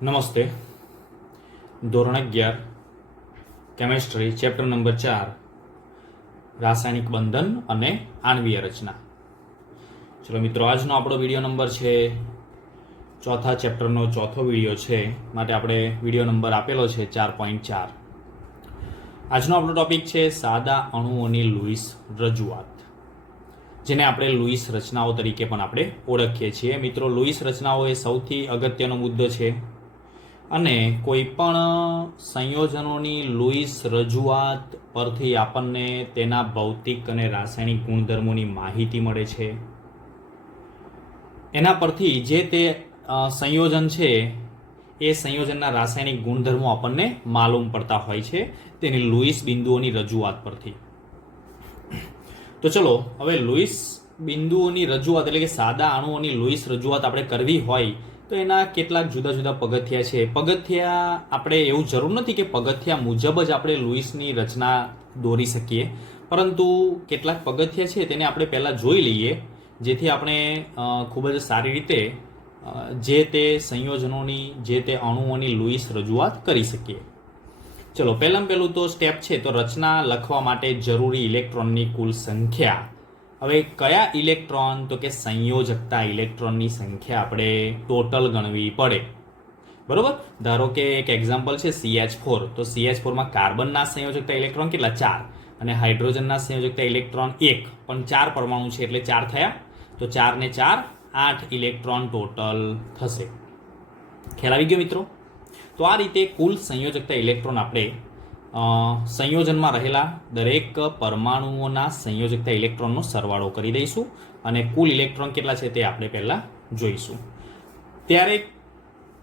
નમસ્તે. ધોરણ 11 chemistry chapter number 4 રાસાયણિક બંધન અને આણ્વીય રચના. ચલો મિત્રો, આજનો આપણો વિડીયો નંબર છે ચોથા ચેપ્ટરનો ચોથો વિડીયો છે, માટે આપણે વિડીયો નંબર આપેલો છે 4.4. આજનો આપણો ટોપિક છે સાદા અણુઓની લુઈસ રજૂઆત, જેને આપણે લુઈસ રચનાઓ તરીકે પણ આપણે ઓળખીએ છીએ. મિત્રો, લુઈસ રચનાઓ એ સૌથી અગત્યનો મુદ્દો છે અને કોઈ પણ સંયોજનોની લુઈસ રજૂઆત પરથી આપણને તેના ભૌતિક અને રાસાયણિક ગુણધર્મોની માહિતી મળે છે. એના પરથી જે તે સંયોજન છે એ સંયોજનના રાસાયણિક ગુણધર્મો આપણને માલુમ પડતા હોય છે તેની લુઈસ બિંદુઓની રજૂઆત પરથી. તો ચલો, હવે લુઈસ બિંદુઓની રજૂઆત એટલે કે સાદા અણુઓની લુઈસ રજૂઆત આપણે કરવી હોય તો એના કેટલાક જુદા જુદા પગથિયા છે. પગથિયા આપણે એવું જરૂર નથી કે પગથિયા મુજબ જ આપણે લુઈસની રચના દોરી શકીએ, પરંતુ કેટલાક પગથિયા છે તેને આપણે પહેલાં જોઈ લઈએ, જેથી આપણે ખૂબ જ સારી રીતે જે તે સંયોજનોની જે તે અણુઓની લુઈસ રજૂઆત કરી શકીએ. ચલો, પહેલું તો સ્ટેપ છે તો રચના લખવા માટે જરૂરી ઇલેક્ટ્રોનની કુલ સંખ્યા. હવે કયા ઇલેક્ટ્રોન? તો કે સંયોજકતા ઇલેક્ટ્રોનની સંખ્યા આપણે ટોટલ ગણવી પડે, બરોબર. ધારો કે એક એક્ઝામ્પલ છે CH4, તો CH4માં કાર્બનના સંયોજકતા ઇલેક્ટ્રોન કેટલા? 4, અને હાઇડ્રોજનના સંયોજકતા ઇલેક્ટ્રોન 1, પણ 4 પરમાણુ છે એટલે 4 થયા, તો 4 ને 4 8 ઇલેક્ટ્રોન ટોટલ થશે. ખ્યાલ આવી ગયો મિત્રો? તો આ રીતે કુલ સંયોજકતા ઇલેક્ટ્રોન આપણે સંયોજનમાં રહેલા દરેક પરમાણુઓના સંયોજકતા ઇલેક્ટ્રોનનો સરવાળો કરી દઈશું અને કુલ ઇલેક્ટ્રોન કેટલા છે તે આપણે પહેલાં જોઈશું. ત્યારે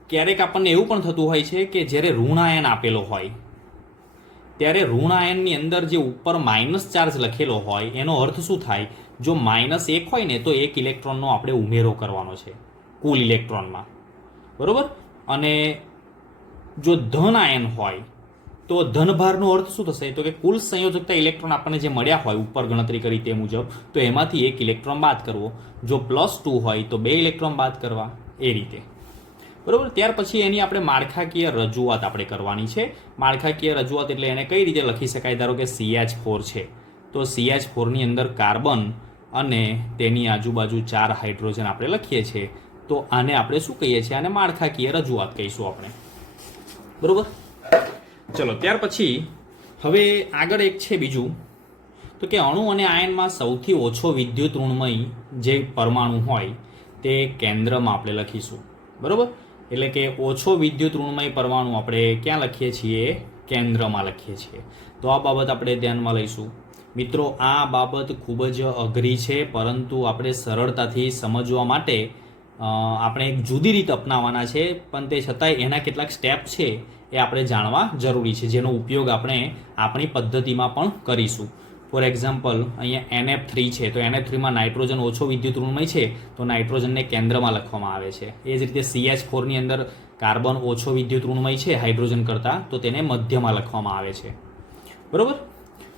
ક્યારેક આપણને એવું પણ થતું હોય છે કે જ્યારે ઋણ આયન આપેલો હોય ત્યારે ઋણ આયનની અંદર જે ઉપર માઇનસ ચાર્જ લખેલો હોય એનો અર્થ શું થાય? જો -1 હોય ને તો 1 ઇલેક્ટ્રોનનો આપણે ઉમેરો કરવાનો છે કુલ ઇલેક્ટ્રોનમાં, બરોબર. અને જો ધન આયન હોય તો ધનભારનો અર્થ શું થશે? તો કે કુલ સંયોજકતા ઇલેક્ટ્રોન આપણને જે મળ્યા હોય ઉપર ગણતરી કરી તે મુજબ, તો એમાંથી 1 ઇલેક્ટ્રોન બાદ કરવો. જો +2 હોય તો 2 ઇલેક્ટ્રોન બાદ કરવા, એ રીતે, બરોબર. ત્યાર પછી એની આપણે માળખાકીય રજૂઆત આપણે કરવાની છે. માળખાકીય રજૂઆત એટલે એને કઈ રીતે લખી શકાય? ધારો કે CH4 છે, તો CH4ની અંદર કાર્બન અને તેની આજુબાજુ 4 હાઇડ્રોજન આપણે લખીએ છીએ, તો આને આપણે શું કહીએ છીએ? આને માળખાકીય રજૂઆત કહીશું આપણે, બરોબર. ચલો, ત્યાર પછી હવે આગળ એક છે બીજું, તો કે અણુ અને આયનમાં સૌથી ઓછો વિદ્યુત ઋણમય જે પરમાણુ હોય તે કેન્દ્રમાં આપણે લખીશું, બરોબર. એટલે કે ઓછો વિદ્યુત ઋણમય પરમાણુ આપણે ક્યાં લખીએ છીએ? કેન્દ્રમાં લખીએ છીએ. તો આ બાબત આપણે ધ્યાનમાં લઈશું. મિત્રો, આ બાબત ખૂબ જ અઘરી છે, પરંતુ આપણે સરળતાથી સમજવા માટે આપણે એક જુદી રીત અપનાવવાના છે, પણ તે છતાંય એના કેટલાક સ્ટેપ છે એ આપણે જાણવા જરૂરી છે, જેનો ઉપયોગ આપણે આપણી પદ્ધતિમાં પણ કરીશું. ફોર એક્ઝામ્પલ, અહીંયા NF3 છે, તો NF3માં નાઇટ્રોજન ઓછો વિદ્યુત ઋણમય છે, તો નાઇટ્રોજનને કેન્દ્રમાં લખવામાં આવે છે. એ જ રીતે CH4ની અંદર કાર્બન ઓછો વિદ્યુત ઋણમય છે હાઇડ્રોજન કરતાં, તો તેને મધ્યમાં લખવામાં આવે છે, બરોબર.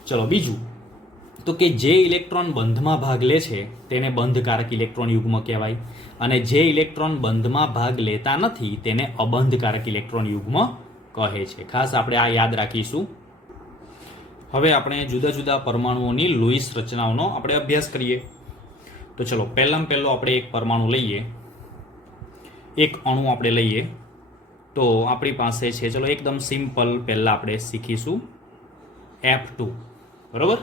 ચલો, બીજું તો કે જે ઇલેક્ટ્રોન બંધમાં ભાગ લે છે તેને બંધકારક ઇલેક્ટ્રોન યુગ્મ કહેવાય, અને જે ઇલેક્ટ્રોન બંધમાં ભાગ લેતા નથી તેને અબંધકારક ઇલેક્ટ્રોન યુગ્મ કહે છે. ખાસ આપણે આ યાદ રાખીશું. હવે આપણે જુદા જુદા પરમાણુઓની લુઈસ રચનાઓનો આપણે અભ્યાસ કરીએ. તો ચલો, પહેલો આપણે એક પરમાણુ લઈએ, એક અણુ આપણે લઈએ. તો આપણી પાસે છે, ચલો એકદમ સિમ્પલ પહેલાં આપણે શીખીશું F2, બરાબર.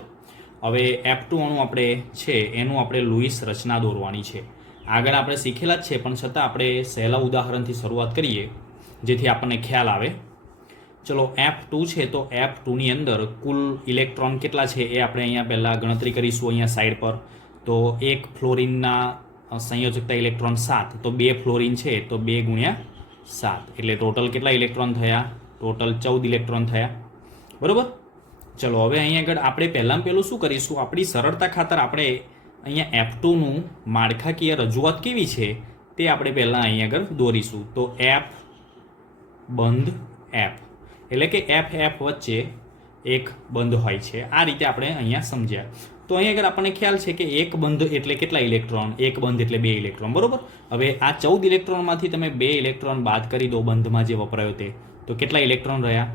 હવે F2 અણુ આપણે છે એનું આપણે લુઈસ રચના દોરવાની છે. આગળ આપણે શીખેલા જ છે, પણ છતાં આપણે સહેલા ઉદાહરણથી શરૂઆત કરીએ જેથી આપણને ખ્યાલ આવે. ચલો, F2 છે, તો F2ની અંદર કુલ ઇલેક્ટ્રોન કેટલા છે એ આપણે અહીંયા પહેલાં ગણતરી કરીશું. અહીંયા સાઈડ પર તો 1 ફ્લોરિનના સંયોજકતા ઇલેક્ટ્રોન 7, તો 2 ફ્લોરિન છે તો 2 × 7, એટલે ટોટલ કેટલા ઇલેક્ટ્રોન થયા? ટોટલ 14 ઇલેક્ટ્રોન થયા, બરાબર. ચલો, હવે અહીંયા આગળ આપણે પહેલું શું કરીશું? આપણી સરળતા ખાતર આપણે અહીંયા F2નું માળખાકીય રજૂઆત કેવી છે તે આપણે પહેલાં અહીંયા આગળ દોરીશું. તો F બંધ F, એટલે કે F વચ્ચે એક બંધ હોય છે. આ રીતે આપણે અહીંયા સમજ્યા. તો અહીં આગળ આપણને ખ્યાલ છે કે એક બંધ એટલે કેટલા ઇલેક્ટ્રોન, એક બંધ એટલે 2 ઇલેક્ટ્રોન, બરોબર. હવે આ 14 ઇલેક્ટ્રોનમાંથી તમે 2 ઇલેક્ટ્રોન બાદ કરી દો બંધમાં જે વપરાયો તે, તો કેટલા ઇલેક્ટ્રોન રહ્યા?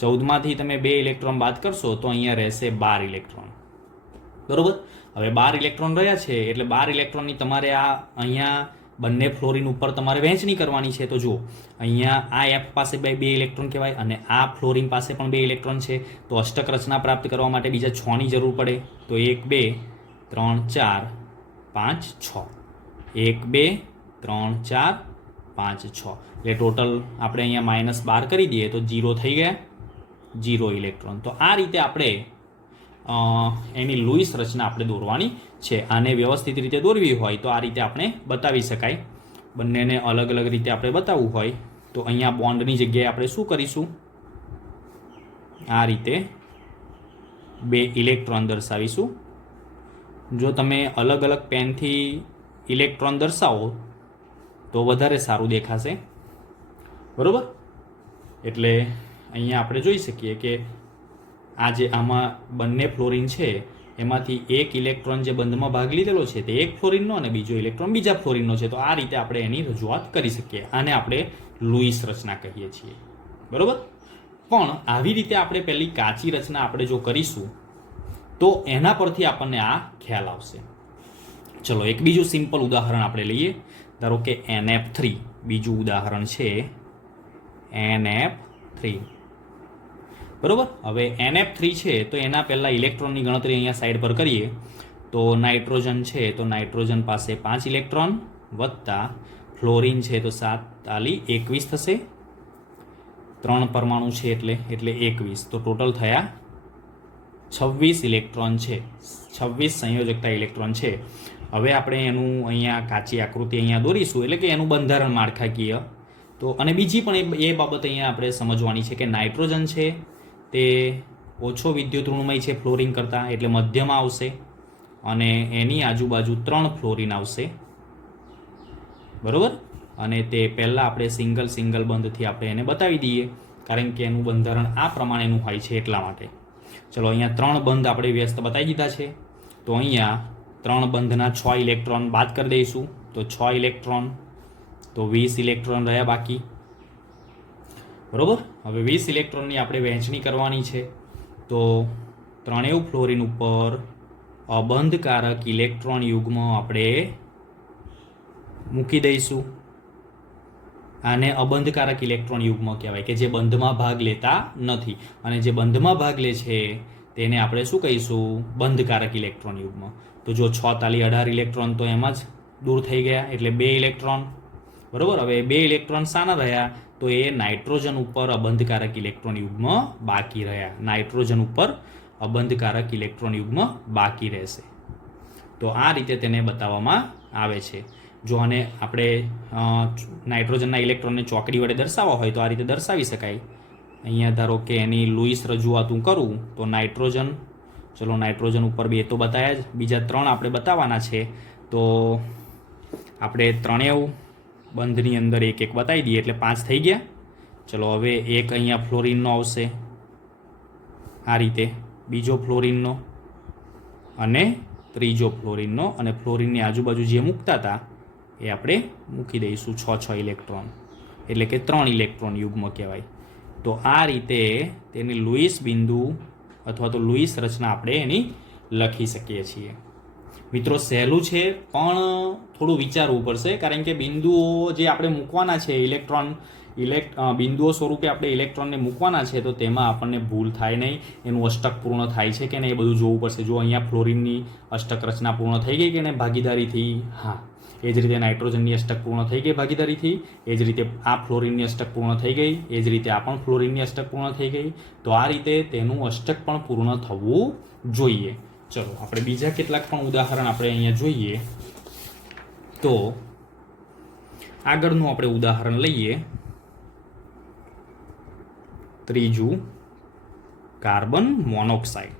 14માંથી તમે 2 ઇલેક્ટ્રોન બાદ કરશો તો અહીંયા રહેશે 12 ઇલેક્ટ્રોન, બરોબર. હવે 12 ઇલેક્ટ્રોન રહ્યા છે એટલે 12 ઇલેક્ટ્રોનની તમારે આ અહીંયા બંને ફ્લોરિન ઉપર તમારે વહેંચણી કરવાની છે. તો જુઓ અહીંયા આ એફ પાસે 2 ઇલેક્ટ્રોન કહેવાય અને આ ફ્લોરિન પાસે પણ 2 ઇલેક્ટ્રોન છે. તો અષ્ટક રચના પ્રાપ્ત કરવા માટે બીજા 6ની જરૂર પડે. તો 1 2 3 4 5 6, 1 2 3 4 5 6, એટલે ટોટલ આપણે અહીંયા -12 કરી દઈએ તો 0 થઈ ગયા, 0 ઇલેક્ટ્રોન. તો આ રીતે આપણે એની લુઈસ રચના આપણે દોરવાની છે. આને વ્યવસ્થિત રીતે દોરવી હોય તો આ રીતે આપણે બતાવી શકાય. બંનેને અલગ અલગ રીતે આપણે બતાવવું હોય તો અહીંયા બોન્ડની જગ્યાએ આપણે શું કરીશું? આ રીતે 2 ઇલેક્ટ્રોન દર્શાવીશું. જો તમે અલગ અલગ પેનથી ઇલેક્ટ્રોન દર્શાવો તો વધારે સારું દેખાશે, બરોબર. એટલે અહીંયા આપણે જોઈ શકીએ કે આ જે આમાં બંને ફ્લોરિન છે એમાંથી એક ઇલેક્ટ્રોન જે બંધમાં ભાગ લીધેલો છે તે એક ફ્લોરિનનો અને બીજો ઇલેક્ટ્રોન બીજા ફ્લોરિનનો છે. તો આ રીતે આપણે એની રજૂઆત કરી શકીએ. આને આપણે લુઈસ રચના કહીએ છીએ, બરોબર. પણ આવી રીતે આપણે પહેલી કાચી રચના આપણે જો કરીશું તો એના પરથી આપણને આ ખ્યાલ આવશે. ચલો એક બીજું સિમ્પલ ઉદાહરણ આપણે લઈએ. ધારો કે NF3 બીજું ઉદાહરણ છે, NF3, બરોબર. હવે NF3 છે તો એના પહેલાં ઇલેક્ટ્રોનની ગણતરી અહીંયા સાઈડ પર કરીએ. તો નાઇટ્રોજન છે તો નાઇટ્રોજન પાસે 5 ઇલેક્ટ્રોન વત્તા ફ્લોરિન છે તો 7 તાલી 21 થશે. 3 પરમાણુ છે એટલે 21, તો ટોટલ થયા 26 ઇલેક્ટ્રોન છે, 26 સંયોજકતા ઇલેક્ટ્રોન છે. હવે આપણે એનું અહીંયા કાચી આકૃતિ અહીંયા દોરીશું, એટલે કે એનું બંધારણ માળખાકીય. તો અને બીજી પણ એ બાબત અહીંયા આપણે સમજવાની છે કે નાઇટ્રોજન છે તે ઓછો વિદ્યુત ઋણમય છે ફ્લોરિન કરતાં, એટલે મધ્યમાં આવશે અને એની આજુબાજુ 3 ફ્લોરિન આવશે, બરોબર. અને તે પહેલાં આપણે સિંગલ બંધથી આપણે એને બતાવી દઈએ કારણ કે એનું બંધારણ આ પ્રમાણેનું હોય છે એટલા માટે. ચલો અહીંયા 3 બંધ આપણે વ્યસ્ત બતાવી દીધા છે. તો અહીંયા 3 બંધના 6 ઇલેક્ટ્રોન બાદ કરી દઈશું તો 6 ઇલેક્ટ્રોન, તો 20 ઇલેક્ટ્રોન રહ્યા બાકી, બરોબર. હવે 20 ઇલેક્ટ્રોનની આપણે વહેંચણી કરવાની છે. તો 3 ફ્લોરિન ઉપર અબંધકારક ઇલેક્ટ્રોન યુગ્મ આપણે મૂકી દઈશું. આને અબંધકારક ઇલેક્ટ્રોન યુગ્મ કહેવાય કે જે બંધમાં ભાગ લેતા નથી, અને જે બંધમાં ભાગ લે છે તેને આપણે શું કહીશું? બંધકારક ઇલેક્ટ્રોન યુગ્મ. તો જો 6 તાલી 18 ઇલેક્ટ્રોન તો એમાં જ દૂર થઈ ગયા, એટલે 2 ઇલેક્ટ્રોન, બરોબર. હવે 2 ઇલેક્ટ્રોન શાના રહ્યા? તો એ નાઇટ્રોજન ઉપર અબંધકારક ઇલેક્ટ્રોન યુગ્મ બાકી રહ્યા. નાઇટ્રોજન ઉપર અબંધકારક ઇલેક્ટ્રોન યુગ્મ બાકી રહેશે. તો આ રીતે તેને બતાવવામાં આવે છે. જો આને આપણે નાઇટ્રોજનના ઇલેક્ટ્રોનને ચોકડી વડે દર્શાવવા હોય તો આ રીતે દર્શાવી શકાય. અહીંયા ધારો કે એની લુઈસ રજૂઆત હું કરું તો નાઇટ્રોજન, ચલો નાઇટ્રોજન ઉપર 2 તો બતાવ્યા જ, બીજા 3 આપણે બતાવવાના છે. તો આપણે 3 બંધની અંદર એક બતાવી દઈએ એટલે 5 થઈ ગયા. ચલો હવે એક અહીંયા ફ્લોરિનનો આવશે આ રીતે, બીજો ફ્લોરિનનો અને ત્રીજો ફ્લોરિનનો, અને ફ્લોરિનની આજુબાજુ જે મૂકતા હતા એ આપણે મૂકી દઈશું 6 ઇલેક્ટ્રોન, એટલે કે 3 ઇલેક્ટ્રોન યુગ્મ કહેવાય. તો આ રીતે તેની લુઈસ બિંદુ અથવા તો લુઈસ રચના આપણે એની લખી શકીએ છીએ. મિત્રો સહેલું છે પણ થોડું વિચારવું પડશે કારણ કે બિંદુઓ જે આપણે મૂકવાના છે બિંદુઓ સ્વરૂપે આપણે ઇલેક્ટ્રોનને મૂકવાના છે તો તેમાં આપણને ભૂલ થાય નહીં, એનું અષ્ટક પૂર્ણ થાય છે કે નહીં એ બધું જોવું પડશે. જો અહીંયા ફ્લોરિનની અષ્ટક રચના પૂર્ણ થઈ ગઈ કે નહીં ભાગીદારીથી? હા. એ જ રીતે નાઇટ્રોજનની અષ્ટક પૂર્ણ થઈ ગઈ ભાગીદારીથી, એ જ રીતે આ ફ્લોરિનની અષ્ટક પૂર્ણ થઈ ગઈ, એ જ રીતે આ પણ ફ્લોરિનની અષ્ટક પૂર્ણ થઈ ગઈ. તો આ રીતે તેનું અષ્ટક પણ પૂર્ણ થવું જોઈએ. ચલો આપણે બીજા કેટલાક પણ ઉદાહરણ આપણે અહીંયા જોઈએ. તો આગળનું આપણે ઉદાહરણ લઈએ. ત્રીજું કાર્બન મોનોક્સાઇડ,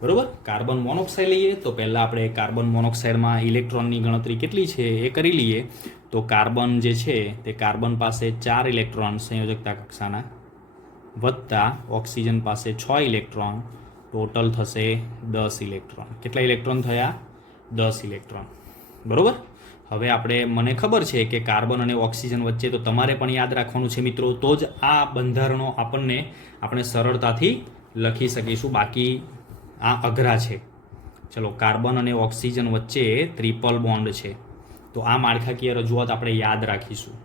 બરોબર. કાર્બન મોનોક્સાઇડ લઈએ તો પહેલાં આપણે કાર્બન મોનોક્સાઇડમાં ઇલેક્ટ્રોનની ગણતરી કેટલી છે એ કરી લઈએ. તો કાર્બન જે છે તે કાર્બન પાસે 4 ઇલેક્ટ્રોન સંયોજકતા કક્ષાના વત્તા ઓક્સિજન પાસે 6 ઇલેક્ટ્રોન ટોટલ થશે 10 ઇલેક્ટ્રોન. કેટલા ઇલેક્ટ્રોન થયા? 10 ઇલેક્ટ્રોન. બરોબર. હવે આપણે મને ખબર છે કે કાર્બન અને ઓક્સિજન વચ્ચે, તો તમારે પણ યાદ રાખવાનું છે મિત્રો, તો જ આ બંધારણો આપણે સરળતાથી લખી શકીશું, બાકી આ અઘરા છે. ચલો, કાર્બન અને ઓક્સિજન વચ્ચે ટ્રિપલ બોન્ડ છે, તો આ માળખાકીય રજૂઆત આપણે યાદ રાખીશું.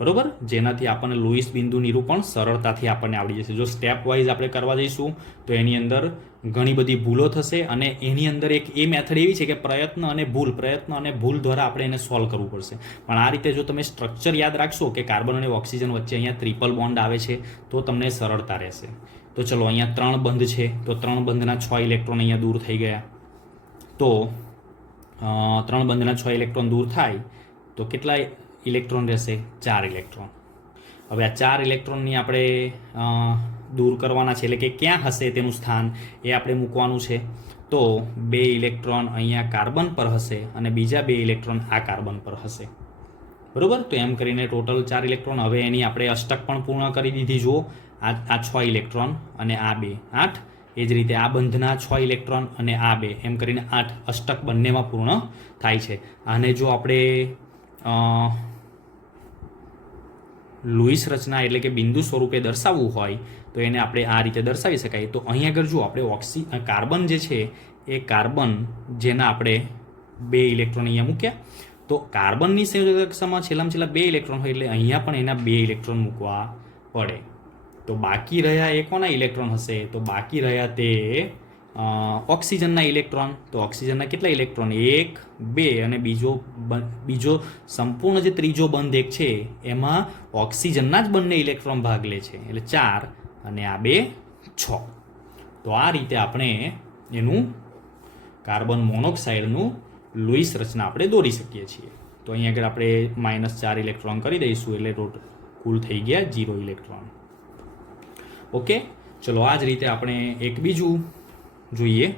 બરોબર, જેનાથી આપણને લુઈસ બિંદુ નિરૂપણ સરળતાથી આપણને આવડી જશે. જો સ્ટેપ વાઇઝ આપણે કરવા જઈશું તો એની અંદર ઘણી બધી ભૂલો થશે, અને એની અંદર એક એ મેથડ એવી છે કે પ્રયત્ન અને ભૂલ દ્વારા આપણે એને સોલ્વ કરવું પડશે. પણ આ રીતે જો તમે સ્ટ્રક્ચર યાદ રાખશો કે કાર્બન અને ઓક્સિજન વચ્ચે અહીંયા ટ્રિપલ બોન્ડ આવે છે, તો તમને સરળતા રહેશે. તો ચલો, અહીંયા 3 બંધ છે, તો 3 બંધના 6 ઇલેક્ટ્રોન અહીંયા દૂર થઈ ગયા. તો 3 બંધના 6 ઇલેક્ટ્રોન દૂર થાય તો કેટલા ઇલેક્ટ્રોન રહેશે? 4 ઇલેક્ટ્રોન. હવે આ 4 ઇલેક્ટ્રોનની આપણે દૂર કરવાના છે, એટલે કે ક્યાં હશે તેનું સ્થાન એ આપણે મૂકવાનું છે. તો 2 ઇલેક્ટ્રોન અહીંયા કાર્બન પર હશે અને બીજા 2 ઇલેક્ટ્રોન આ કાર્બન પર હશે. બરોબર, તો એમ કરીને ટોટલ 4 ઇલેક્ટ્રોન. હવે એની આપણે અષ્ટક પણ પૂર્ણ કરી દીધી. જુઓ, આ 6 ઇલેક્ટ્રોન અને આ 2, 8. એ જ રીતે આ બંધના 6 ઇલેક્ટ્રોન અને આ 2, એમ કરીને 8 અષ્ટક બંનેમાં પૂર્ણ થાય છે. આને જો આપણે લુઈસ રચના એટલે કે બિંદુ સ્વરૂપે દર્શાવવું હોય તો એને આપણે આ રીતે દર્શાવી શકાય. તો અહીં આગળ જો આપણે કાર્બન જે છે એ કાર્બન, જેના આપણે 2 ઇલેક્ટ્રોન અહીંયા મૂક્યા, તો કાર્બનની સંયોજક કક્ષામાં છેલ્લામાં છેલ્લા 2 ઇલેક્ટ્રોન હોય, એટલે અહીંયા પણ એના 2 ઇલેક્ટ્રોન મૂકવા પડે. તો બાકી રહ્યા એ કોના ઇલેક્ટ્રોન હશે? તો બાકી રહ્યા તે ઓક્સિજનના ઇલેક્ટ્રોન. તો ઓક્સિજનના કેટલા ઇલેક્ટ્રોન? 1, 2 અને બીજો સંપૂર્ણ જે ત્રીજો બંધ એક છે એમાં ઓક્સિજનના જ બંને ઇલેક્ટ્રોન ભાગ લે છે, એટલે 4 અને આ 2, 6. તો આ રીતે આપણે એનું કાર્બન મોનોક્સાઇડનું લુઈસ રચના આપણે દોરી શકીએ છીએ. તો અહીંયા આગળ આપણે -4 ઇલેક્ટ્રોન કરી દઈશું, એટલે ટોટલ કુલ થઈ ગયા 0 ઇલેક્ટ્રોન. ઓકે, ચલો, આ જ રીતે આપણે એક બીજું જોઈએ,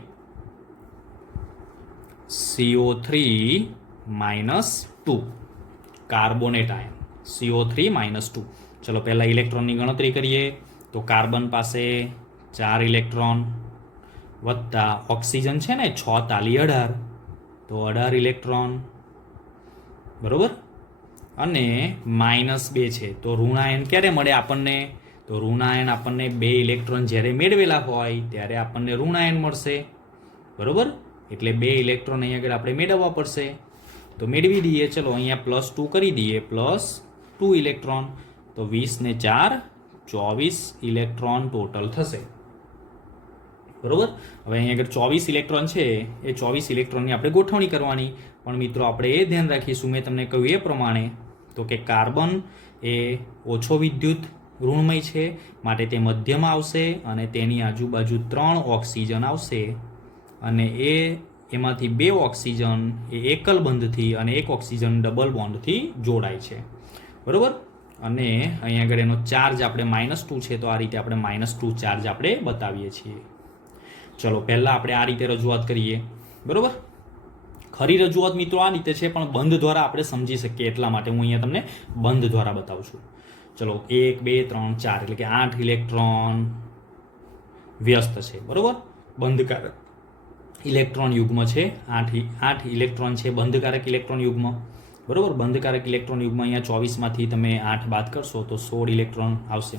CO3-2 કાર્બોનેટ આયન. CO3-2. ચલો, પહેલા ઇલેક્ટ્રોનની ગણતરી કરીએ. તો કાર્બન પાસે 4 ઇલેક્ટ્રોન વત્તા ઓક્સિજન છે ને 6 તાલી 18, તો 18 ઇલેક્ટ્રોન. બરોબર, અને -2 છે, તો ઋણાયન ક્યારે મળે આપણને? તો ઋણાયન આપણને 2 ઇલેક્ટ્રોન જ્યારે મેળવેલા હોય ત્યારે આપણને ઋણાયન મળશે. બરોબર, એટલે 2 ઇલેક્ટ્રોન અહીંયા આગળ આપણે મેળવવા પડશે. તો મેળવી દઈએ. ચલો, અહીંયા +2 કરી દઈએ, +2 ઇલેક્ટ્રોન. તો 20 ને 4, 24 ઇલેક્ટ્રોન ટોટલ થશે. બરોબર, હવે અહીંયા આગળ 24 ઇલેક્ટ્રોન છે, એ 24 ઇલેક્ટ્રોનની આપણે ગોઠવણી કરવાની. પણ મિત્રો, આપણે એ ધ્યાન રાખીશું, મેં તમને કહ્યું એ પ્રમાણે, તો કે કાર્બન એ ઓછો વિદ્યુત ઋણમય છે, માટે તે મધ્યમાં આવશે અને તેની આજુબાજુ 3 ઓક્સિજન આવશે, અને એમાંથી 2 ઓક્સિજન એ એકલ બંધથી અને 1 ઓક્સિજન ડબલ બોન્ડથી જોડાય છે. બરોબર, અને અહીંયા આગળ એનો ચાર્જ આપણે -2 છે, તો આ રીતે આપણે -2 ચાર્જ આપણે બતાવીએ છીએ. ચલો, પહેલાં આપણે આ રીતે રજૂઆત કરીએ. બરોબર, ખરી રજૂઆત મિત્રો આ રીતે છે, પણ બંધ દ્વારા આપણે સમજી શકીએ એટલા માટે હું અહીંયા તમને બંધ દ્વારા બતાવું છું. ચલો, 1, 2, 3, 4 એટલે કે 8 ઇલેક્ટ્રોન વ્યસ્ત છે. બરોબર, બંધકારક ઇલેક્ટ્રોન યુગ્મ છે, 8 ઇલેક્ટ્રોન છે બંધકારક ઇલેક્ટ્રોન યુગ્મ. બરોબર, બંધકારક ઇલેક્ટ્રોન યુગ્મ અહીંયા 24માંથી તમે 8 બાદ કરશો તો 16 ઇલેક્ટ્રોન આવશે.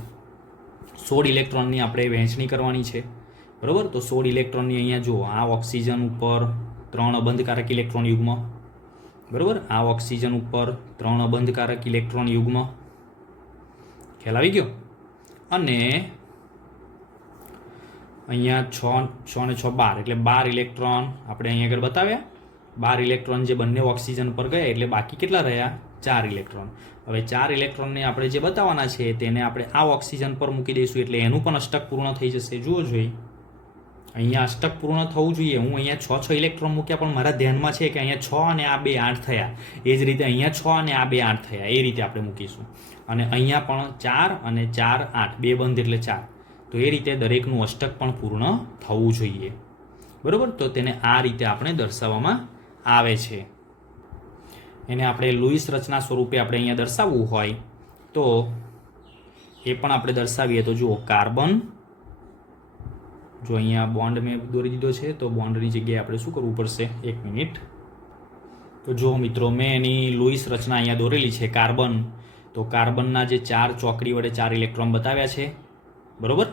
16 ઇલેક્ટ્રોનની આપણે વહેંચણી કરવાની છે. બરોબર, તો 16 ઇલેક્ટ્રોનની અહીંયા જુઓ, આ ઓક્સિજન ઉપર 3 અબંધકારક ઇલેક્ટ્રોન યુગ્મ. બરોબર, આ ઓક્સિજન ઉપર 3 અબંધકારક ઇલેક્ટ્રોન યુગ્મ. ખ્યાલ આવી ગયો? અને અહીંયા 6 ને 6 12 એટલે 12 ઇલેક્ટ્રોન આપણે અહીંયા આગળ બતાવ્યા. 12 ઇલેક્ટ્રોન જે બંને ઓક્સિજન પર ગયા, એટલે બાકી કેટલા રહ્યા? 4 ઇલેક્ટ્રોન. હવે 4 ઇલેક્ટ્રોનને આપણે જે બતાવવાના છે તેને આપણે આ ઓક્સિજન પર મૂકી દઈશું, એટલે એનું પણ અષ્ટક પૂર્ણ થઈ જશે. જુઓ જોઈએ, અહીંયા અષ્ટક પૂર્ણ થવું જોઈએ. હું અહીંયા 6 ઇલેક્ટ્રોન મૂક્યા, પણ મારા ધ્યાનમાં છે કે અહીંયા 6 અને આ 2 8 થયા. એ જ રીતે અહીંયા 6 અને આ 2 8 થયા. એ રીતે આપણે મૂકીશું. અને અહીંયા પણ 4 અને 4 8, 2 બંધ એટલે 4. તો એ રીતે દરેકનું અષ્ટક પણ પૂર્ણ થવું જોઈએ. બરોબર, તો તેને આ રીતે આપણે દર્શાવવામાં આવે છે. એને આપણે લુઈસ રચના સ્વરૂપે આપણે અહીંયા દર્શાવવું હોય તો એ પણ આપણે દર્શાવીએ. તો જુઓ, કાર્બન જો અહીંયા બોન્ડ મેં દોરી દીધો છે, તો બોન્ડની જગ્યાએ આપણે શું કરવું પડશે, 1 મિનિટ. તો જો મિત્રો, મેં એની લુઈસ રચના અહીંયા દોરેલી છે. કાર્બન, તો કાર્બનના જે 4 ચોકડી વડે 4 ઇલેક્ટ્રોન બતાવ્યા છે, બરોબર.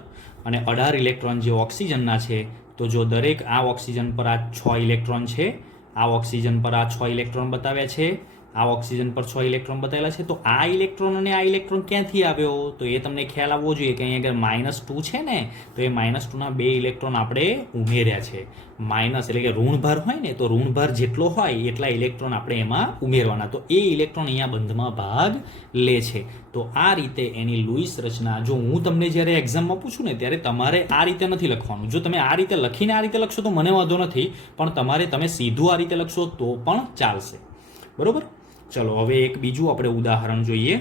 અને 18 ઇલેક્ટ્રોન જે ઓક્સિજનના છે, તો જો દરેક આ ઓક્સિજન પર આ 6 ઇલેક્ટ્રોન છે, આ ઓક્સિજન પર આ 6 ઇલેક્ટ્રોન બતાવ્યા છે, આ ઓક્સિજન પર 6 ઇલેક્ટ્રોન બતાવેલા છે. તો આ ઇલેક્ટ્રોન અને આ ઇલેક્ટ્રોન ક્યાંથી આવ્યો, તો એ તમને ખ્યાલ આવવો જોઈએ કે અહીંયા આગળ -2 છે ને, તો એ -2ના 2 ઇલેક્ટ્રોન આપણે ઉમેર્યા છે. માઇનસ એટલે કે ઋણભાર હોય ને, તો ઋણભાર જેટલો હોય એટલા ઇલેક્ટ્રોન આપણે એમાં ઉમેરવાના. તો એ ઇલેક્ટ્રોન અહીંયા બંધમાં ભાગ લે છે. તો આ રીતે એની લુઈસ રચના, જો હું તમને જ્યારે એક્ઝામમાં પૂછું ને, ત્યારે તમારે આ રીતે નથી લખવાનું. જો તમે આ રીતે લખીને આ રીતે લખશો તો મને વાંધો નથી, પણ તમે સીધું આ રીતે લખશો તો પણ ચાલશે, બરોબર. ચલો હવે એક બીજું આપણે ઉદાહરણ જોઈએ.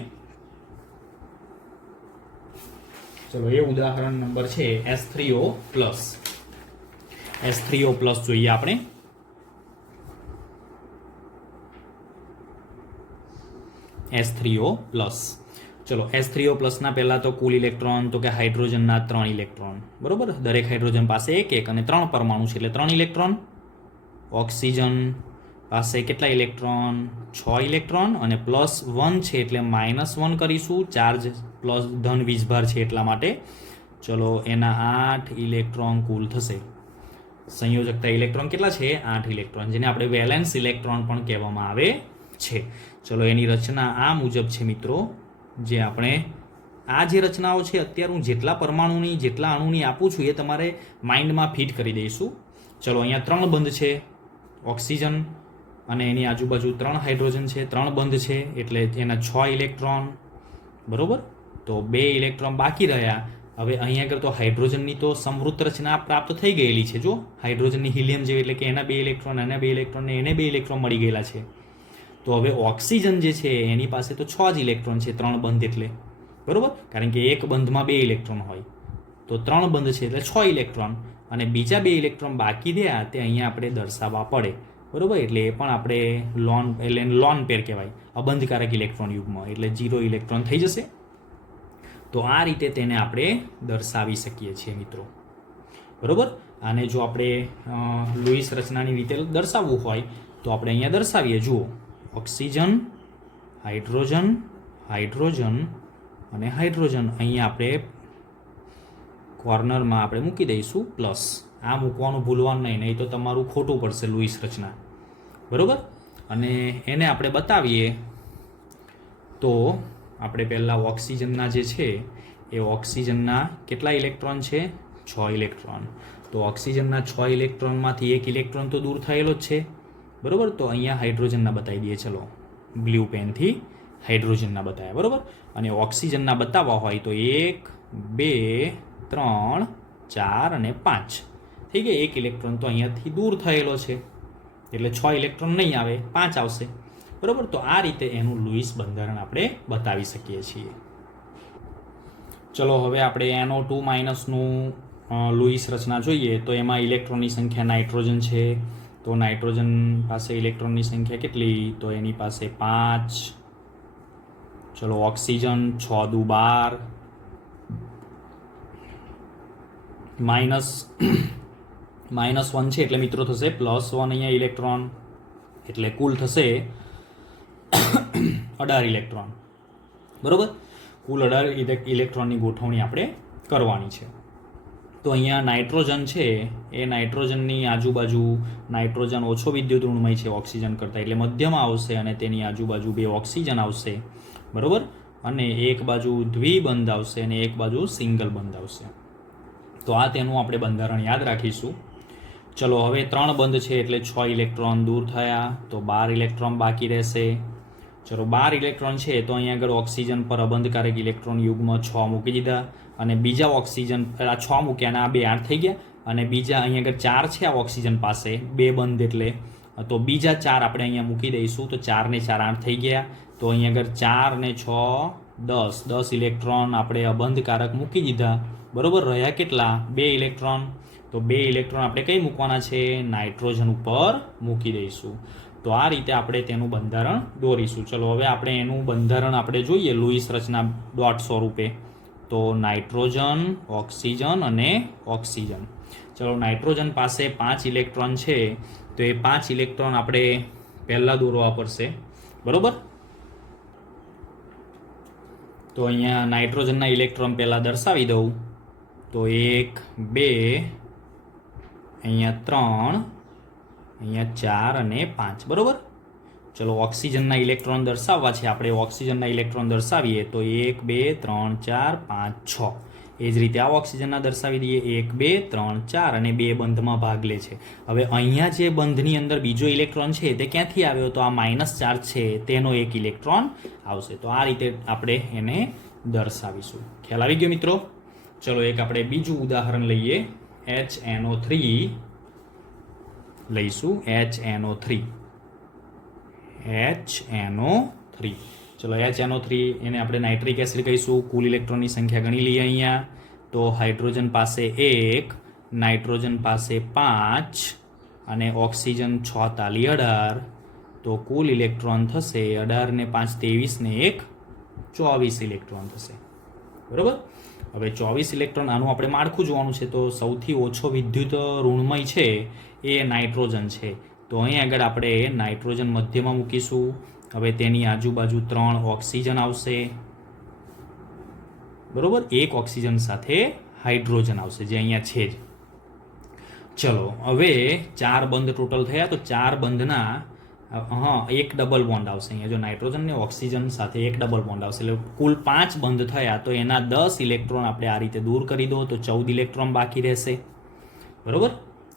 ચલો એ ઉદાહરણ નંબર છે S3O+. S3O+ જોઈએ આપણે. S3O+. ચલો S3O+ ના પહેલા તો કુલ ઇલેક્ટ્રોન, તો કે હાઇડ્રોજનના 3 ઇલેક્ટ્રોન, બરોબર. દરેક હાઇડ્રોજન પાસે 1 અને 3 પરમાણુ છે, એટલે 3 ઇલેક્ટ્રોન. ઓક્સિજન પાસે કેટલા ઇલેક્ટ્રોન, 6 ઇલેક્ટ્રોન, અને +1 છે એટલે -1 કરીશું, ચાર્જ પ્લસ ધન વીજભાર છે એટલા માટે. ચલો એના 8 ઇલેક્ટ્રોન કુલ થશે. સંયોજકતા ઇલેક્ટ્રોન કેટલા છે, 8 ઇલેક્ટ્રોન, જેને આપણે વેલેન્સ ઇલેક્ટ્રોન પણ કહેવામાં આવે છે. ચલો એની રચના આ મુજબ છે મિત્રો. જે આપણે આ જે રચનાઓ છે, અત્યારે હું જેટલા પરમાણુની, જેટલા અણુની આપું છું, એ તમારે માઇન્ડમાં ફિટ કરી દઈશું. ચલો અહીંયા 3 બંધ છે, ઓક્સિજન, અને એની આજુબાજુ 3 હાઇડ્રોજન છે, 3 બંધ છે, એટલે એના 6 ઇલેક્ટ્રોન, બરોબર. તો 2 ઇલેક્ટ્રોન બાકી રહ્યા. હવે અહીંયા આગળ તો હાઇડ્રોજનની તો સમૃદ્ધ રચના પ્રાપ્ત થઈ ગયેલી છે. જો હાઇડ્રોજનની હિલિયમ જેવી, એટલે કે એના 2 ઇલેક્ટ્રોન, એના 2 ઇલેક્ટ્રોન ને એને 2 ઇલેક્ટ્રોન મળી ગયેલા છે. તો હવે ઓક્સિજન જે છે એની પાસે તો 6 જ ઇલેક્ટ્રોન છે, 3 બંધ એટલે, બરોબર. કારણ કે એક બંધમાં 2 ઇલેક્ટ્રોન હોય, તો 3 બંધ છે એટલે 6 ઇલેક્ટ્રોન, અને બીજા 2 ઇલેક્ટ્રોન બાકી રહ્યા તે અહીંયા આપણે દર્શાવવા પડે, બરોબર. એટલે એ પણ આપણે લોન પેર કહેવાય, અબંધકારક ઇલેક્ટ્રોન યુગ્મ, એટલે 0 ઇલેક્ટ્રોન થઈ જશે. તો આ રીતે તેને આપણે દર્શાવી શકીએ છીએ મિત્રો, બરોબર. અને જો આપણે લુઈસ રચનાની રીતે દર્શાવવું હોય તો આપણે અહીંયા દર્શાવીએ. જુઓ, ઓક્સિજન, હાઇડ્રોજન, હાઇડ્રોજન અને હાઇડ્રોજન. અહીંયા આપણે કોર્નરમાં આપણે મૂકી દઈશું પ્લસ. આ મૂકવાનું ભૂલવાનું નહીં તો તમારું ખોટું પડશે લુઈસ રચના, બરોબર. અને એને આપણે બતાવીએ તો આપણે પહેલાં ઓક્સિજનના જે છે એ ઓક્સિજનના કેટલા ઇલેક્ટ્રોન છે, 6 ઇલેક્ટ્રોન. તો ઓક્સિજનના 6 ઇલેક્ટ્રોનમાંથી 1 ઇલેક્ટ્રોન તો દૂર થયેલો જ છે, બરોબર. તો અહીંયા હાઇડ્રોજનના બતાવી દઈએ. ચલો બ્લુ પેનથી હાઇડ્રોજનના બતાવ્યા, બરોબર. અને ઓક્સિજનના બતાવવા હોય તો 1, 2, 3, 4 અને 5 થઈ ગયા. 1 ઇલેક્ટ્રોન તો અહીંયાથી દૂર થયેલો છે, એટલે 6 ઇલેક્ટ્રોન નહીં આવે, 5 આવશે, બરોબર. તો આ રીતે એનું લુઈસ બંધારણ આપણે બતાવી શકીએ છીએ. ચલો હવે આપણે NO2- નું લુઈસ રચના જોઈએ. તો એમાં ઇલેક્ટ્રોનની સંખ્યા નાઇટ્રોજન છે, તો નાઇટ્રોજન પાસે ઇલેક્ટ્રોનની સંખ્યા કેટલી, તો એની પાસે 5. ચલો ઓક્સિજન 6 દુ 12, -1 છે એટલે મિત્રો થશે +1 અહીંયા ઇલેક્ટ્રોન, એટલે કુલ થશે 18 ઇલેક્ટ્રોન, બરોબર. કુલ 18 ઇલેક્ટ્રોનની ગોઠવણી આપણે કરવાની છે. તો અહીંયા નાઇટ્રોજન છે એ નાઇટ્રોજનની આજુબાજુ, નાઇટ્રોજન ઓછો વિદ્યુત ઋણમય છે ઓક્સિજન કરતાં, એટલે મધ્યમાં આવશે, અને તેની આજુબાજુ 2 ઓક્સિજન આવશે, બરોબર. અને એક બાજુ દ્વિબંધ આવશે અને એક બાજુ સિંગલ બંધ આવશે. તો આ તેનું આપણે બંધારણ યાદ રાખીશું. ચલો હવે 3 બંધ છે એટલે 6 ઇલેક્ટ્રોન દૂર થયા, તો 12 ઇલેક્ટ્રોન બાકી રહેશે. ચલો 12 ઇલેક્ટ્રોન છે તો અહીંયા આગળ ઓક્સિજન પર અબંધકારક ઇલેક્ટ્રોન યુગ્મ 6 મૂકી દીધા, અને બીજા ઓક્સિજન આ 6 મૂક્યા અને આ 2 8 થઈ ગયા, અને બીજા અહીંયા આગળ 4 છે આ ઓક્સિજન પાસે, 2 બંધ એટલે, તો બીજા 4 આપણે અહીંયા મૂકી દઈશું. તો 4 ને 4 8 થઈ ગયા. તો અહીંયા આગળ 4 ને 6 10 ઇલેક્ટ્રોન આપણે અબંધકારક મૂકી દીધા, બરોબર. રહ્યા કેટલા, 2 ઇલેક્ટ્રોન. તો 2 ઇલેક્ટ્રોન આપણે કઈ મૂકવાના છે, નાઇટ્રોજન ઉપર મૂકી દઈશું. તો આ રીતે આપણે તેનું બંધારણ દોરીશું. ચલો હવે આપણે એનું બંધારણ આપણે જોઈએ લુઈસ રચના ડોટ સ્વરૂપે. તો નાઇટ્રોજન, ઓક્સિજન અને ઓક્સિજન. ચલો, નાઇટ્રોજન પાસે 5 ઇલેક્ટ્રોન છે, તો એ 5 ઇલેક્ટ્રોન આપણે પહેલા દોરવા પડશે. બરોબર? તો અહીંયા નાઇટ્રોજનના ઇલેક્ટ્રોન પહેલા દર્શાવી દઉં. તો 1, 2, અહીંયા 3, અહીંયા 4 અને 5. બરોબર? ચલો, ઓક્સિજનના ઇલેક્ટ્રોન દર્શાવવા છે આપણે. ઓક્સિજનના ઇલેક્ટ્રોન દર્શાવીએ તો 1, 2, 3, 4, 5, 6. એ જ રીતે આ ઓક્સિજનના દર્શાવી દઈએ 1, 2, 3, 4 અને 2 બંધમાં ભાગ લે છે. હવે અહીંયા જે બંધની અંદર બીજો ઇલેક્ટ્રોન છે તે ક્યાંથી આવ્યો? તો આ માઇનસ ચાર્જ છે તેનો એક ઇલેક્ટ્રોન આવશે. તો આ રીતે આપણે એને દર્શાવીશું. ખ્યાલ આવી ગયો મિત્રો? ચલો, એક આપણે બીજું ઉદાહરણ લઈએ. HNO3 લઈશું. HNO3. ચલો, HNO3 એને આપણે નાઇટ્રિક એસિડ કહીશું. કુલ ઇલેક્ટ્રોનની સંખ્યા ગણી લઈએ અહીંયા. તો હાઇડ્રોજન પાસે 1, નાઇટ્રોજન પાસે 5 અને ઓક્સિજન 6 તાલી 18. તો કુલ ઇલેક્ટ્રોન થશે 18 ને 5 23 ને 1 24 ઇલેક્ટ્રોન થશે. બરોબર? હવે 24 ઇલેક્ટ્રોન, આનું આપણે માળખું જોવાનું છે. તો સૌથી ઓછો વિદ્યુત ઋણમય છે એ નાઇટ્રોજન છે. તો અહીં આગળ આપણે નાઇટ્રોજન મધ્યમાં મૂકીશું. હવે તેની આજુબાજુ 3 ઓક્સિજન આવશે. બરોબર? એક ઓક્સિજન સાથે હાઇડ્રોજન આવશે, જે અહીંયા છે જ. ચલો, હવે 4 બંધ ટોટલ થયા. તો 4 બંધના એક ડબલ બોન્ડ આવશે. અહીંયા જો નાઇટ્રોજન ને ઓક્સિજન સાથે એક ડબલ બોન્ડ આવશે, એટલે કુલ 5 બંધ થયા. તો એના 10 ઇલેક્ટ્રોન આપણે આ રીતે દૂર કરી દો, તો 14 ઇલેક્ટ્રોન બાકી રહેશે. બરોબર?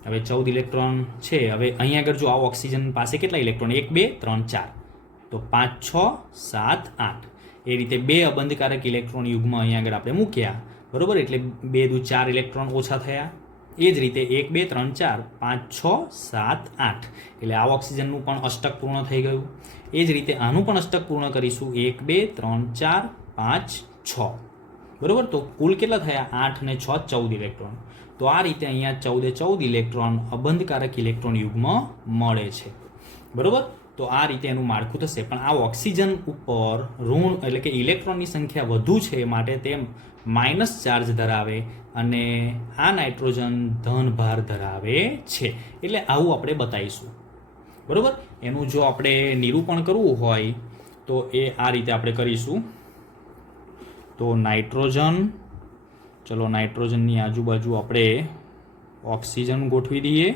હવે 14 ઇલેક્ટ્રોન છે. હવે અહીંયા આગળ જો આ ઓક્સિજન પાસે કેટલા ઇલેક્ટ્રોન? 1, 2, 3, 4. તો 5, 6, 7, 8. એ રીતે 2 અબંધકારક ઇલેક્ટ્રોન યુગ્મ અહીંયા આગળ આપણે મૂક્યા. બરોબર? એટલે 2 દુ 4 ઇલેક્ટ્રોન ઓછા થયા. એ જ રીતે 1, 2, 3, 4, 5, 6, 7, 8. એટલે આ ઓક્સિજનનું પણ અષ્ટક પૂર્ણ થઈ ગયું. એ જ રીતે આનું પણ અષ્ટક પૂર્ણ કરીશું. 1, 2, 3, 4, 5, 6. બરોબર? તો કુલ કેટલા થયા? 8 ને 6 14 ઇલેક્ટ્રોન. તો આ રીતે અહીંયા 14 ઇલેક્ટ્રોન અબંધકારક ઇલેક્ટ્રોન યુગ્મ મળે છે. બરોબર? તો આ રીતે એનું માળખું થશે. પણ આ ઓક્સિજન ઉપર ઋણ એટલે કે ઇલેક્ટ્રોનની સંખ્યા વધુ છે, માટે તે માઇનસ ચાર્જ ધરાવે અને આ નાઇટ્રોજન ધન ભાર ધરાવે છે. એટલે આવું આપણે બતાવીશું. બરોબર? એનું જો આપણે નિરૂપણ કરવું હોય તો એ આ રીતે આપણે કરીશું. તો નાઇટ્રોજન, ચલો, નાઇટ્રોજનની આજુબાજુ આપણે ઓક્સિજન ગોઠવી દઈએ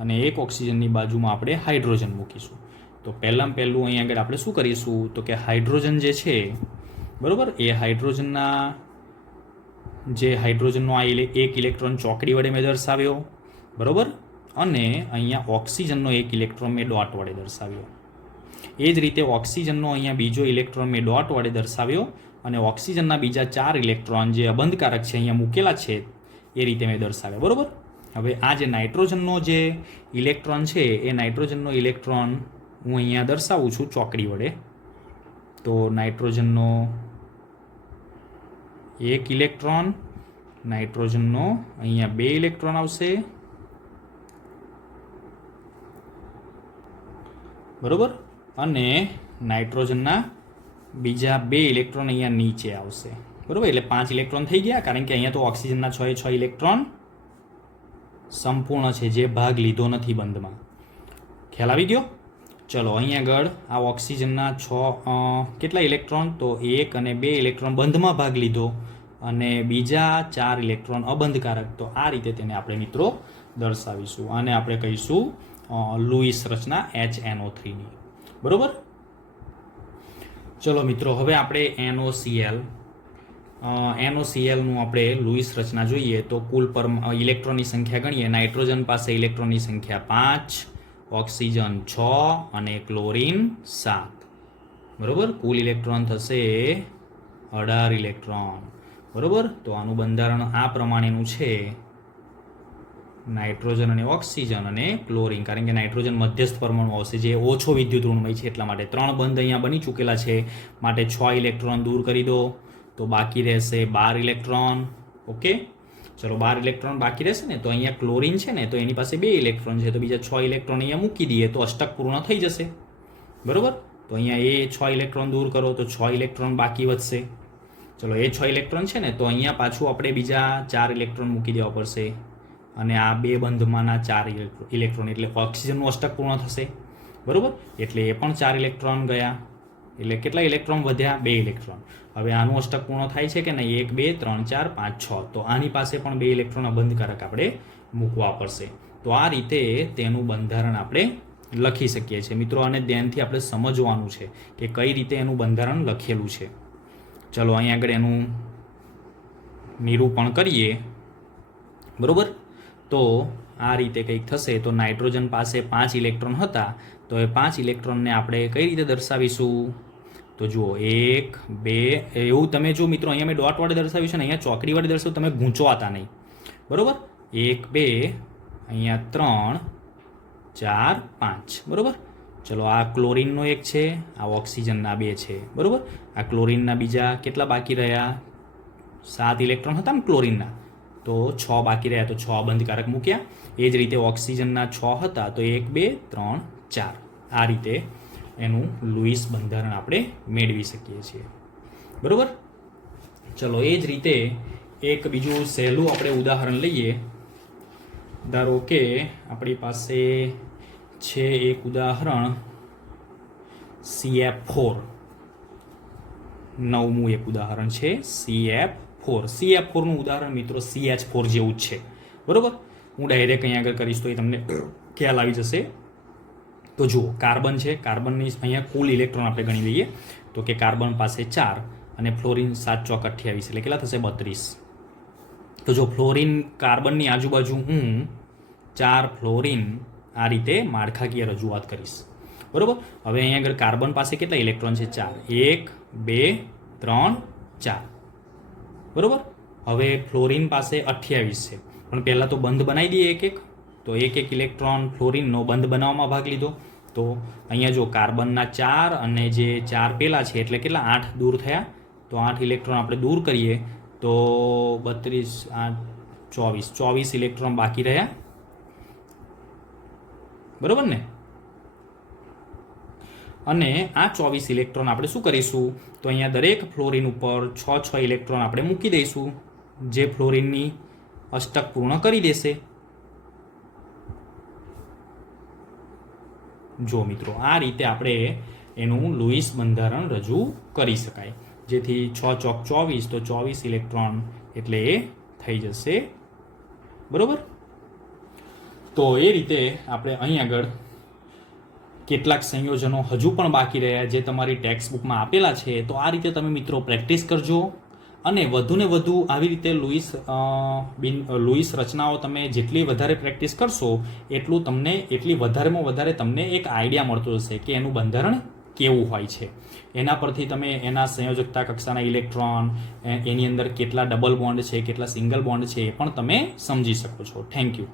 અને એક ઓક્સિજનની બાજુમાં આપણે હાઇડ્રોજન મૂકીશું. તો પહેલું અહીં આગળ આપણે શું કરીશું? તો કે હાઇડ્રોજન જે છે, બરોબર, એ હાઇડ્રોજનનો આ એક ઇલેક્ટ્રોન ચોકડી વડે મેં દર્શાવ્યો. બરોબર? અને અહીંયા ઓક્સિજનનો એક ઇલેક્ટ્રોન મેં ડોટ વડે દર્શાવ્યો. એ જ રીતે ઓક્સિજનનો અહીંયા બીજો ઇલેક્ટ્રોન મેં ડોટ વડે દર્શાવ્યો અને ઓક્સિજનના બીજા 4 ઇલેક્ટ્રોન જે અબંધકારક છે અહીંયા મૂકેલા છે એ રીતે મેં દર્શાવ્યા. બરોબર? હવે આ જે નાઇટ્રોજનનો જે ઇલેક્ટ્રોન છે એ નાઇટ્રોજનનો ઇલેક્ટ્રોન હું અહીંયા દર્શાવું છું ચોકડી વડે. તો નાઇટ્રોજનનો એક ઇલેક્ટ્રોન, નાઇટ્રોજનનો અહીંયા 2 ઇલેક્ટ્રોન આવશે. બરોબર? અને નાઇટ્રોજનના બીજા 2 ઇલેક્ટ્રોન અહીંયા નીચે આવશે. બરોબર? એટલે 5 ઇલેક્ટ્રોન થઈ ગયા, કારણ કે અહીંયા તો ઓક્સિજનના 6 ઇલેક્ટ્રોન સંપૂર્ણ છે, જે ભાગ લીધો નથી બંધમાં. ખ્યાલ આવી ગયો? ચલો, અહીં આગળ આ ઓક્સિજનના 6 કેટલા ઇલેક્ટ્રોન? તો 1 અને 2 ઇલેક્ટ્રોન બંધમાં ભાગ લીધો અને બીજા 4 ઇલેક્ટ્રોન અબંધકારક. તો આ રીતે તેને આપણે મિત્રો દર્શાવીશું. આને આપણે કહીશું લુઈસ રચના HNO3ની. બરોબર? ચલો મિત્રો, હવે આપણે NOClનું આપણે લુઈસ રચના જોઈએ. તો કુલ પર ઇલેક્ટ્રોનની સંખ્યા ગણીએ. નાઇટ્રોજન પાસે ઇલેક્ટ્રોનની સંખ્યા 5, ઓક્સિજન 6 અને ક્લોરીન 7. બરોબર? કુલ ઇલેક્ટ્રોન થશે 18 ઇલેક્ટ્રોન. બરોબર? તો આનું બંધારણ આ પ્રમાણેનું છે. નાઇટ્રોજન અને ઓક્સિજન અને ક્લોરીન, કારણ કે નાઇટ્રોજન મધ્યસ્થ પરમાણુ આવશે, જે ઓછો વિદ્યુત ઋણમય છે, એટલા માટે 3 બંધ અહીંયા બની ચૂકેલા છે, માટે 6 ઇલેક્ટ્રોન દૂર કરી દો, તો બાકી રહેશે 12 ઇલેક્ટ્રોન. ઓકે, ચલો, 12 ઇલેક્ટ્રોન બાકી રહેશે ને. તો અહીંયા ક્લોરીન છે ને, તો એની પાસે 2 ઇલેક્ટ્રોન છે, તો બીજા 6 ઇલેક્ટ્રોન અહીંયા મૂકી દઈએ તો અષ્ટક પૂર્ણ થઈ જશે. બરોબર? તો અહીંયા એ 6 ઇલેક્ટ્રોન દૂર કરો તો 6 ઇલેક્ટ્રોન બાકી વધશે. ચલો એ 6 ઇલેક્ટ્રોન છે ને, તો અહીંયા પાછું આપણે બીજા 4 ઇલેક્ટ્રોન મૂકી દેવા પડશે, અને આ 2 બંધમાંના 4 ઇલેક્ટ્રોન એટલે ઓક્સિજનનું અષ્ટક પૂર્ણ થશે, બરોબર. એટલે એ પણ 4 ઇલેક્ટ્રોન ગયા, એટલે કેટલા ઇલેક્ટ્રોન વધ્યા? 2 ઇલેક્ટ્રોન. હવે આનું અષ્ટક પૂર્ણ થાય છે કે નહીં? 1 2 3 4 5 6. તો આની પાસે પણ 2 ઇલેક્ટ્રોન અબંધકારક આપણે મૂકવા પડશે. તો આ રીતે તેનું બંધારણ આપણે લખી શકીએ છીએ મિત્રો, અને ધ્યાનથી આપણે સમજવાનું છે કે કઈ રીતે એનું બંધારણ લખેલું છે. ચલો અહીં આગળ એનું નિરૂપણ કરીએ, બરોબર. તો આ રીતે કંઈક થશે. તો નાઇટ્રોજન પાસે 5 ઇલેક્ટ્રોન હતા, તો એ 5 ઇલેક્ટ્રોનને આપણે કઈ રીતે દર્શાવીશું? તો જુઓ 1 2, એવું તમે જો મિત્રો અહીંયા મેં ડોટ વડે દર્શાવ્યું છે ને, અહીંયા ચોકડી વડે દર્શાવ્યું, તમે ગૂંચવાતા નહીં, બરોબર. 1 2, અહીંયા 3 4 5, બરોબર. ચલો આ ક્લોરીનનો એક છે, આ ઓક્સિજનના 2 છે, બરોબર. આ ક્લોરીનના બીજા કેટલા બાકી રહ્યા? 7 ઇલેક્ટ્રોન હતા ને ક્લોરીનના, તો 6 બાકી રહ્યા, તો 6 અબંધકારક મૂક્યા. એ જ રીતે ઓક્સિજનના 6 હતા, તો 1 2 3 4. આ રીતે એનું લુઈસ બંધારણ આપણે મેળવી શકીએ છીએ, બરોબર. ચલો એ જ રીતે એક બીજું સહેલું આપણે ઉદાહરણ લઈએ. ધારો કે આપણી પાસે છે એક ઉદાહરણ CF4, 9મું એક ઉદાહરણ છે CF4. CF4નું ઉદાહરણ મિત્રો CH4 જેવું જ છે, બરોબર. હું ડાયરેક્ટ અહીંયા આગળ કરીશ તો એ તમને ખ્યાલ આવી જશે. તો જુઓ કાર્બન છે, કાર્બનની અહીંયા કુલ ઇલેક્ટ્રોન આપણે ગણી લઈએ. તો કે કાર્બન પાસે 4 અને ફ્લોરિન 7 ચોક 28, એટલે કેટલા થશે? 32. તો જો ફ્લોરિન કાર્બનની આજુબાજુ હું 4 ફ્લોરિન આ રીતે માળખાકીય રજૂઆત કરીશ, બરોબર. હવે અહીંયા આગળ કાર્બન પાસે કેટલા ઇલેક્ટ્રોન છે? 4. 1 2 3 4, બરોબર. હવે ફ્લોરિન પાસે 28 છે, પણ પહેલાં તો બંધ બનાવી દઈએ એક એક. તો એક એક ઇલેક્ટ્રોન ફ્લોરિનનો બંધ બનાવવામાં ભાગ લીધો. તો અહીંયા જો કાર્બનના 4 અને જે 4 પેલા છે એટલે કેટલા? 8 દૂર થયા. તો 8 ઇલેક્ટ્રોન આપણે દૂર કરીએ તો 32 8 24 ઇલેક્ટ્રોન બાકી રહ્યા, બરોબર ને. અને આ 24 ઇલેક્ટ્રોન આપણે શું કરીશું? તો અહીંયા દરેક ફ્લોરિન ઉપર 6 ઇલેક્ટ્રોન આપણે મૂકી દઈશું, જે ફ્લોરિનની અષ્ટક પૂર્ણ કરી દેશે. જો મિત્રો આ રીતે આપણે એનું લુઈસ બંધારણ રજૂ કરી શકાય, જેથી 6 ચોક 24, તો 24 ઇલેક્ટ્રોન એટલે એ થઈ જશે, બરોબર. તો એ રીતે આપણે અહીં આગળ કેટલાક સંયોજનો હજુ પણ બાકી રહ્યા જે તમારી ટેક્સ્ટ બુકમાં આપેલા છે. તો આ રીતે તમે મિત્રો પ્રેક્ટિસ કરજો, અને વધુને વધુ આવી રીતે લુઈસ રચનાઓ તમે જેટલી વધારે પ્રેક્ટિસ કરશો એટલી વધારેમાં વધારે તમને એક આઈડિયા મળતો હશે કે એનું બંધારણ કેવું હોય છે. એના પરથી તમે એના સંયોજકતા કક્ષાના ઇલેક્ટ્રોન, એની અંદર કેટલા ડબલ બોન્ડ છે, કેટલા સિંગલ બોન્ડ છે, એ પણ તમે સમજી શકો છો. Thank you.